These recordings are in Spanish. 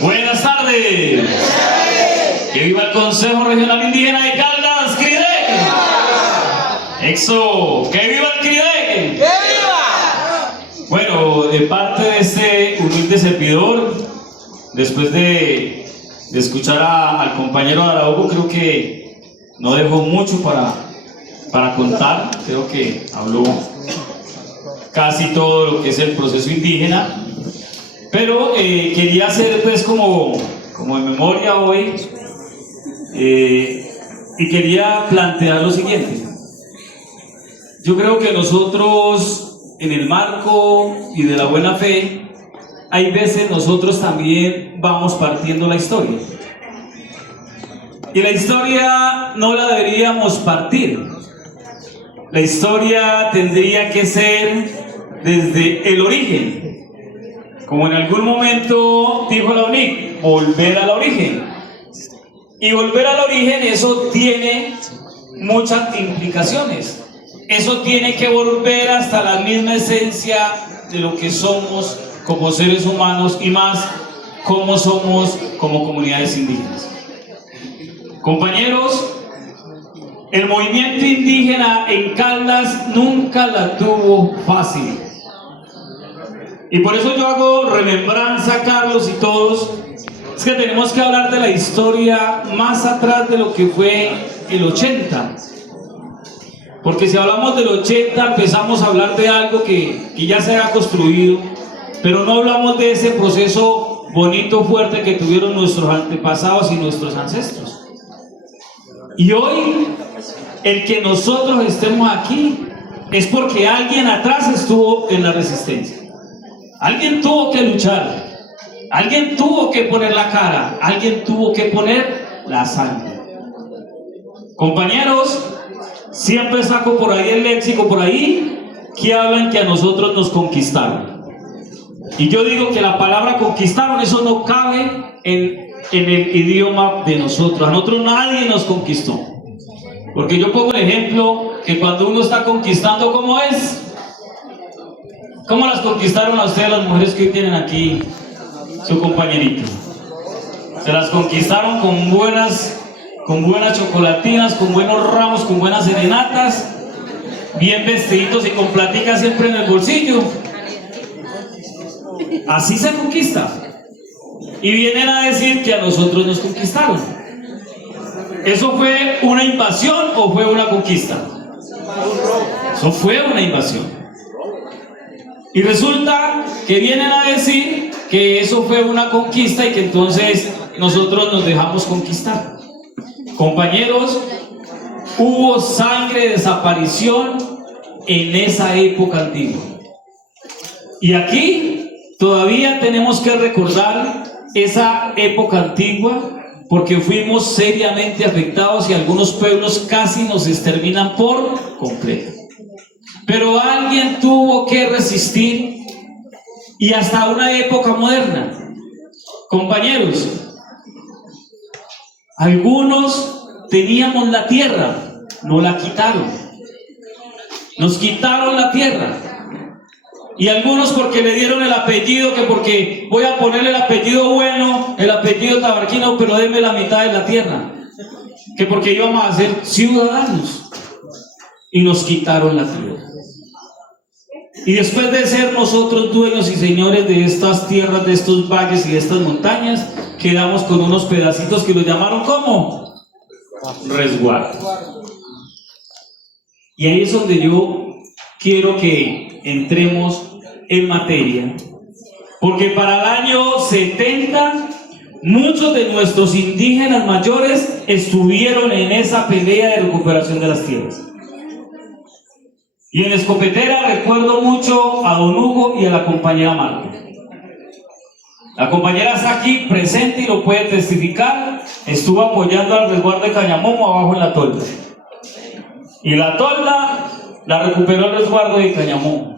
Buenas tardes. Que viva el Consejo Regional Indígena de Caldas, CRIDEC. Exo, que viva el CRIDEC. ¡Que viva! Bueno, de parte de este humilde servidor, después de escuchar al compañero Araujo, creo que no dejó mucho para contar. Creo que habló casi todo lo que es el proceso indígena. Pero quería hacer pues como en memoria hoy y quería plantear lo siguiente. Yo creo que nosotros en el marco y de la buena fe, hay veces nosotros también vamos partiendo la historia. Y la historia no la deberíamos partir. La historia tendría que ser desde el origen. Como en algún momento dijo la UNIC, volver al origen. Y volver al origen, eso tiene muchas implicaciones. Eso tiene que volver hasta la misma esencia de lo que somos como seres humanos y más como somos como comunidades indígenas. Compañeros, el movimiento indígena en Caldas nunca la tuvo fácil. Y por eso yo hago remembranza, Carlos y todos, es que tenemos que hablar de la historia más atrás de lo que fue el 80. Porque si hablamos del 80 empezamos a hablar de algo que ya se ha construido, pero no hablamos de ese proceso bonito, fuerte que tuvieron nuestros antepasados y nuestros ancestros. Y hoy, el que nosotros estemos aquí es porque alguien atrás estuvo en la resistencia. Alguien tuvo que luchar, alguien tuvo que poner la cara, alguien tuvo que poner la sangre. Compañeros, siempre saco por ahí el léxico por ahí que hablan que a nosotros nos conquistaron. Y yo digo que la palabra conquistaron, eso no cabe en el idioma de nosotros. A nosotros nadie nos conquistó. Porque yo pongo el ejemplo que cuando uno está conquistando, ¿cómo es? ¿Cómo las conquistaron a ustedes las mujeres que hoy tienen aquí su compañerito? Se las conquistaron con buenas chocolatinas, con buenos ramos, con buenas serenatas, bien vestiditos y con platica siempre en el bolsillo. Así se conquista. Y vienen a decir que a nosotros nos conquistaron. ¿Eso fue una invasión o fue una conquista? Eso fue una invasión. Y resulta que vienen a decir que eso fue una conquista y que entonces nosotros nos dejamos conquistar. Compañeros, hubo sangre, desaparición en esa época antigua. Y aquí todavía tenemos que recordar esa época antigua porque fuimos seriamente afectados y algunos pueblos casi nos exterminan por completo. Pero alguien tuvo que resistir y hasta una época moderna. Compañeros, algunos teníamos la tierra, no la quitaron. Nos quitaron la tierra. Y algunos porque le dieron el apellido, que porque voy a ponerle el apellido bueno, el apellido tabarquino, pero denme la mitad de la tierra. Que porque íbamos a ser ciudadanos. Y nos quitaron la tierra. Y después de ser nosotros dueños y señores de estas tierras, de estos valles y de estas montañas, quedamos con unos pedacitos que los llamaron ¿cómo? Resguardo. Y ahí es donde yo quiero que entremos en materia, porque para el año 70 muchos de nuestros indígenas mayores estuvieron en esa pelea de recuperación de las tierras. Y en Escopetera recuerdo mucho a don Hugo y a la compañera Marta. La compañera está aquí presente y lo puede testificar. Estuvo apoyando al resguardo de Cañamomo abajo en la tolda. Y la tolda la recuperó el resguardo de Cañamomo.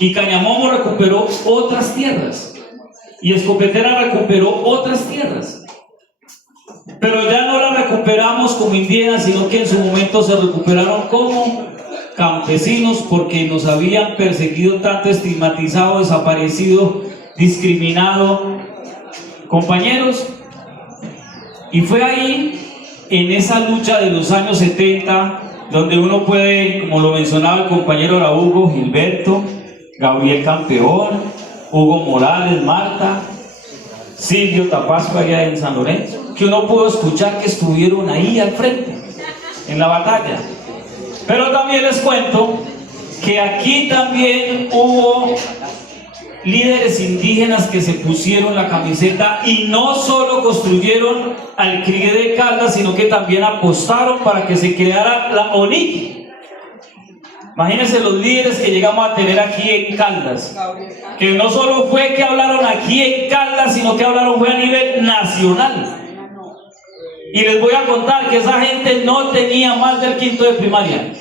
Y Cañamomo recuperó otras tierras. Y Escopetera recuperó otras tierras. Pero ya no la recuperamos como indígenas, sino que en su momento se recuperaron como campesinos porque nos habían perseguido tanto, estigmatizado, desaparecido discriminado, compañeros, y fue ahí, en esa lucha de los años 70, donde uno puede, como lo mencionaba el compañero era Hugo, Gilberto, Gabriel Campeón, Hugo Morales, Marta, Silvio Tapasco allá en San Lorenzo, que uno pudo escuchar que estuvieron ahí al frente, en la batalla. Pero también les cuento que aquí también hubo líderes indígenas que se pusieron la camiseta y no solo construyeron al CRIE de Caldas, sino que también apostaron para que se creara la ONIC. Imagínense los líderes que llegamos a tener aquí en Caldas, que no solo fue que hablaron aquí en Caldas, sino que hablaron fue a nivel nacional. Y les voy a contar que esa gente no tenía más del quinto de primaria.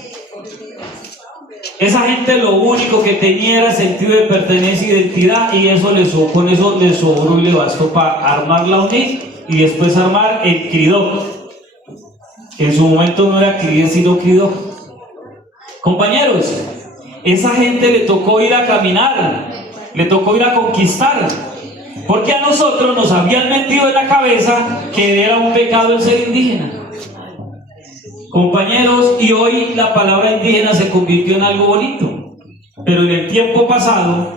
Esa gente lo único que tenía era sentido de pertenencia e identidad, y eso con eso le sobró y le bastó para armar la UNIC y después armar el CRIDOC, que en su momento no era CRIDE sino CRIDOC. Compañeros, esa gente le tocó ir a caminar, le tocó ir a conquistar, porque a nosotros nos habían metido en la cabeza que era un pecado el ser indígena. Compañeros, y hoy la palabra indígena se convirtió en algo bonito, pero en el tiempo pasado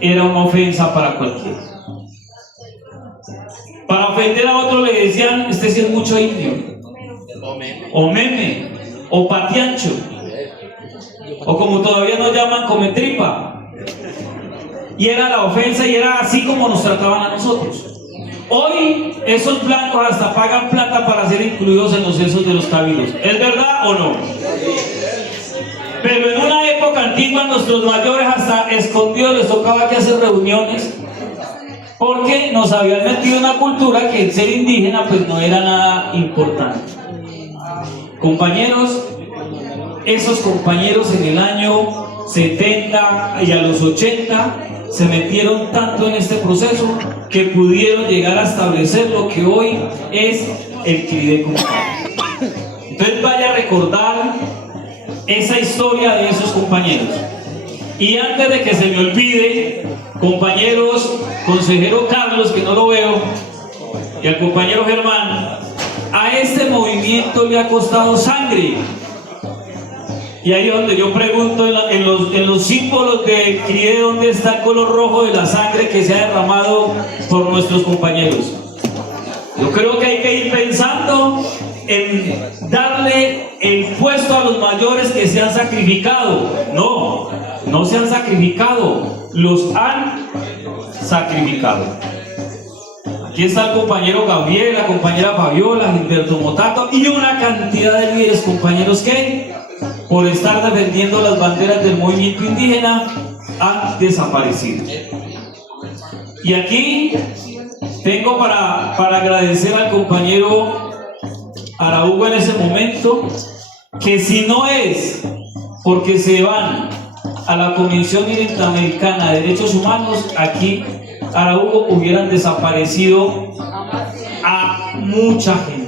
era una ofensa para cualquiera. Para ofender a otro le decían, este sí es mucho indio, o meme, o patiancho, o como todavía nos llaman, cometripa. Y era la ofensa y era así como nos trataban a nosotros. Hoy esos blancos hasta pagan plata para ser incluidos en los censos de los cabildos. ¿Es verdad o no? Pero en una época antigua nuestros mayores hasta escondidos les tocaba que hacer reuniones, porque nos habían metido en una cultura que el ser indígena pues no era nada importante. Compañeros, esos compañeros en el año 70 y a los 80 se metieron tanto en este proceso que pudieron llegar a establecer lo que hoy es el CRIDE como tal. Entonces vaya a recordar esa historia de esos compañeros. Y antes de que se me olvide, compañeros, consejero Carlos, que no lo veo, y al compañero Germán, a este movimiento le ha costado sangre. Y ahí es donde yo pregunto en los símbolos de CRIE, ¿dónde está el color rojo de la sangre que se ha derramado por nuestros compañeros? Yo creo que hay que ir pensando en darle el puesto a los mayores que se han sacrificado. No se han sacrificado, los han sacrificado. Aquí está el compañero Gabriel, la compañera Fabiola, Gilberto Motato y una cantidad de líderes, compañeros, que por estar defendiendo las banderas del movimiento indígena han desaparecido. Y aquí tengo para agradecer al compañero Araújo en ese momento, que si no es porque se van a la Comisión Interamericana de Derechos Humanos, aquí Araújo hubieran desaparecido a mucha gente.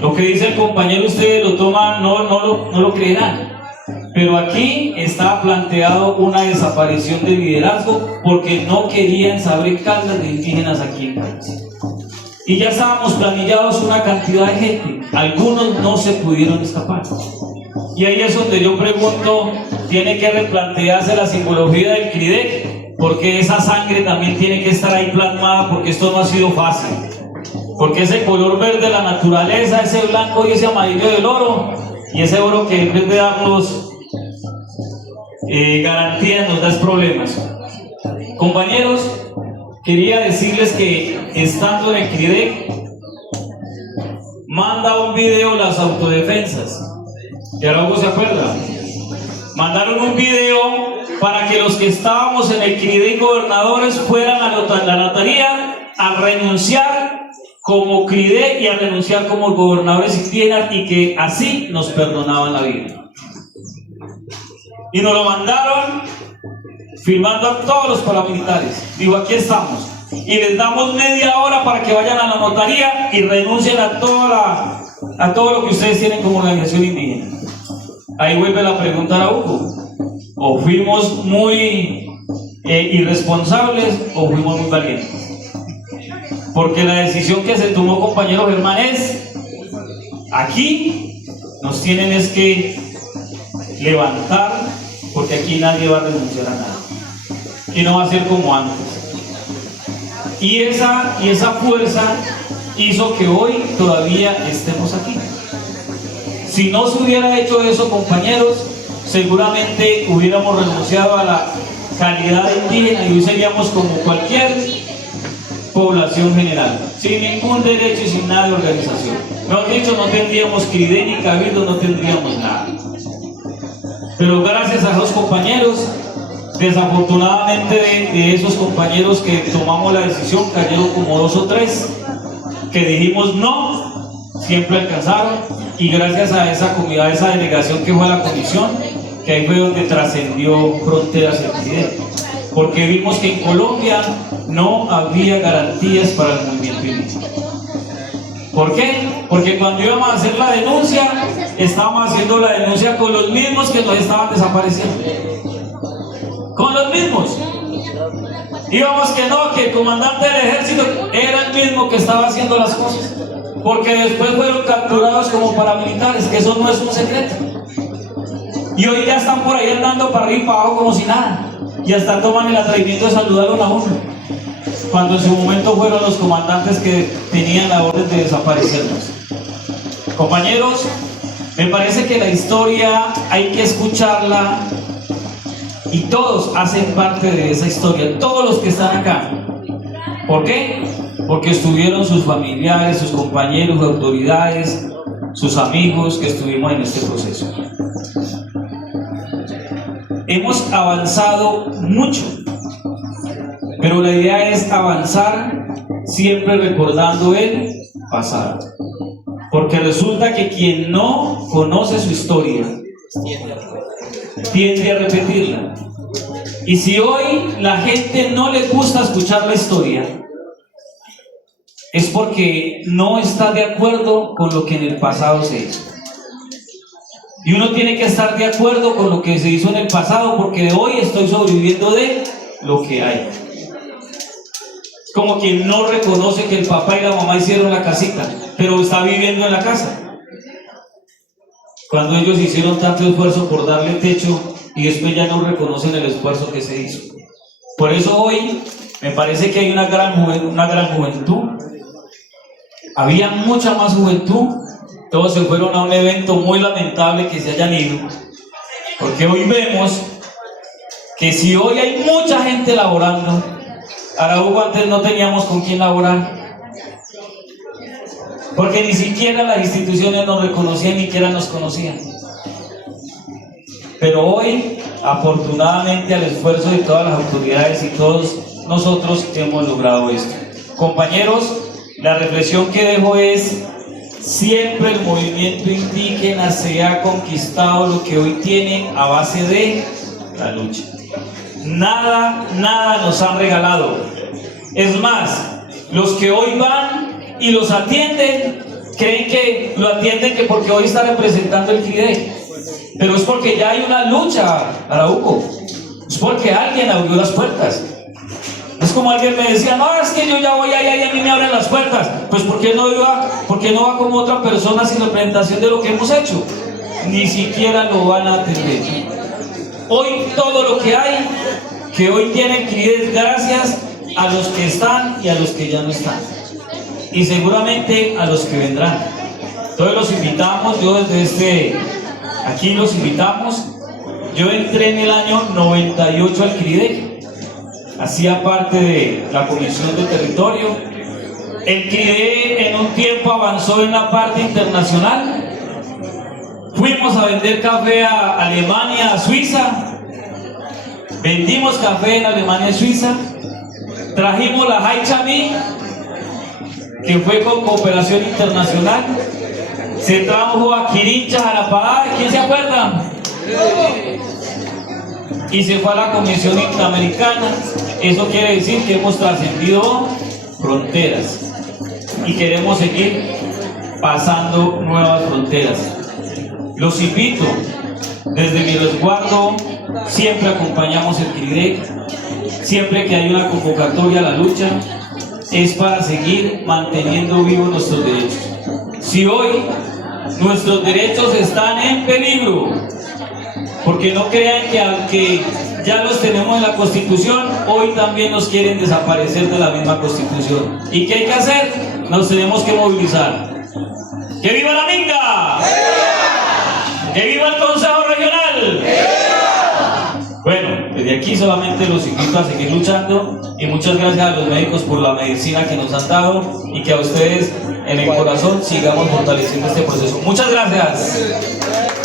Lo que dice el compañero, ustedes lo toman, no lo creerán, pero aquí está planteado una desaparición de liderazgo porque no querían saber Caldas de indígenas aquí en Caldas. Y ya estábamos planillados una cantidad de gente, algunos no se pudieron escapar. Y ahí es donde yo pregunto, tiene que replantearse la simbología del CRIDE, porque esa sangre también tiene que estar ahí plasmada, porque esto no ha sido fácil. Porque ese color verde de la naturaleza, ese blanco y ese amarillo del oro, y ese oro que en vez de darnos garantías nos da problemas. Compañeros, quería decirles que estando en el CRIDE, manda un video las autodefensas, que ahora se acuerda, mandaron un video para que los que estábamos en el CRIDE y gobernadores fueran a la notaría a renunciar como CRIDE y a renunciar como gobernadores indígenas, y que así nos perdonaban la vida. Y nos lo mandaron firmando a todos los paramilitares. Digo, aquí estamos. Y les damos media hora para que vayan a la notaría y renuncien a todo lo que ustedes tienen como organización indígena. Ahí vuelve la pregunta a Hugo. O fuimos muy irresponsables o fuimos muy valientes. Porque la decisión que se tomó, compañero Germán, es aquí nos tienen es que levantar, porque aquí nadie va a renunciar a nada y no va a ser como antes. Y esa fuerza hizo que hoy todavía estemos aquí. Si no se hubiera hecho eso, compañeros, seguramente hubiéramos renunciado a la calidad indígena y hoy seríamos como cualquier población general, sin ningún derecho y sin nada de organización. Mejor dicho, no tendríamos CRIDE ni cabildo, no tendríamos nada. Pero gracias a los compañeros, desafortunadamente de esos compañeros que tomamos la decisión, cayeron como 2 o 3 que dijimos no, siempre alcanzaron, y gracias a esa comunidad, a esa delegación que fue a la comisión, que ahí fue donde trascendió fronteras el CRIDE, porque vimos que en Colombia no había garantías para el movimiento indígena. ¿Por qué? Porque cuando íbamos a hacer la denuncia, estábamos haciendo la denuncia con los mismos que nos estaban desapareciendo. Con los mismos. Íbamos que no, que el comandante del ejército era el mismo que estaba haciendo las cosas. Porque después fueron capturados como paramilitares, que eso no es un secreto. Y hoy ya están por ahí andando para arriba y para abajo como si nada. Y hasta toman el atrevimiento de saludarlo a uno, cuando en su momento fueron los comandantes que tenían la orden de desaparecernos. Compañeros, me parece que la historia hay que escucharla y todos hacen parte de esa historia, todos los que están acá. ¿Por qué? Porque estuvieron sus familiares, sus compañeros, autoridades, sus amigos que estuvimos en este proceso. Hemos avanzado mucho, pero la idea es avanzar siempre recordando el pasado, porque resulta que quien no conoce su historia tiende a repetirla. Y si hoy la gente no le gusta escuchar la historia, es porque no está de acuerdo con lo que en el pasado se hizo. Y uno tiene que estar de acuerdo con lo que se hizo en el pasado, porque hoy estoy sobreviviendo de lo que hay. Es como quien no reconoce que el papá y la mamá hicieron la casita, pero está viviendo en la casa. Cuando ellos hicieron tanto esfuerzo por darle techo y después ya no reconocen el esfuerzo que se hizo. Por eso hoy me parece que hay una gran juventud. Había mucha más juventud. Todos se fueron a un evento muy lamentable que se hayan ido, porque hoy vemos que si hoy hay mucha gente laborando, Arauco antes no teníamos con quién laborar, porque ni siquiera las instituciones nos reconocían, ni siquiera nos conocían. Pero hoy, afortunadamente, al esfuerzo de todas las autoridades y todos nosotros hemos logrado esto. Compañeros, la reflexión que dejo es: siempre el movimiento indígena se ha conquistado lo que hoy tiene a base de la lucha. Nada nos han regalado. Es más, los que hoy van y los atienden, creen que lo atienden que porque hoy está representando el CRIDE. Pero es porque ya hay una lucha, Arauco. Es porque alguien abrió las puertas. Es como alguien me decía: no, es que yo ya voy allá y a mí me abren las puertas. Pues ¿por qué no va como otra persona sin representación de lo que hemos hecho? Ni siquiera lo van a atender. Hoy todo lo que hay, que hoy tiene CRIDE, es gracias a los que están y a los que ya no están. Y seguramente a los que vendrán. Entonces los invitamos, yo desde aquí los invitamos. Yo entré en el año 98 al CRIDE. Hacía parte de la Comisión de Territorio. El CRIDE en un tiempo avanzó en la parte internacional. Fuimos a vender café a Alemania, a Suiza. Vendimos café en Alemania y Suiza. Trajimos la Haichami, que fue con cooperación internacional. Se trajo a Quirincha, Jarapá, ¿quién se acuerda? Y se fue a la Comisión Interamericana. Eso quiere decir que hemos trascendido fronteras y queremos seguir pasando nuevas fronteras. Los invito, desde mi resguardo siempre acompañamos el CRIDE. siempre que hay una convocatoria a la lucha, es para seguir manteniendo vivos nuestros derechos. Si hoy nuestros derechos están en peligro, porque no crean que aunque ya los tenemos en la Constitución, hoy también nos quieren desaparecer de la misma Constitución. ¿Y qué hay que hacer? Nos tenemos que movilizar. ¡Que viva la Minga! ¡Que viva el Consejo Regional! Bueno, desde aquí solamente los invito a seguir luchando y muchas gracias a los médicos por la medicina que nos han dado y que a ustedes en el corazón sigamos fortaleciendo este proceso. Muchas gracias.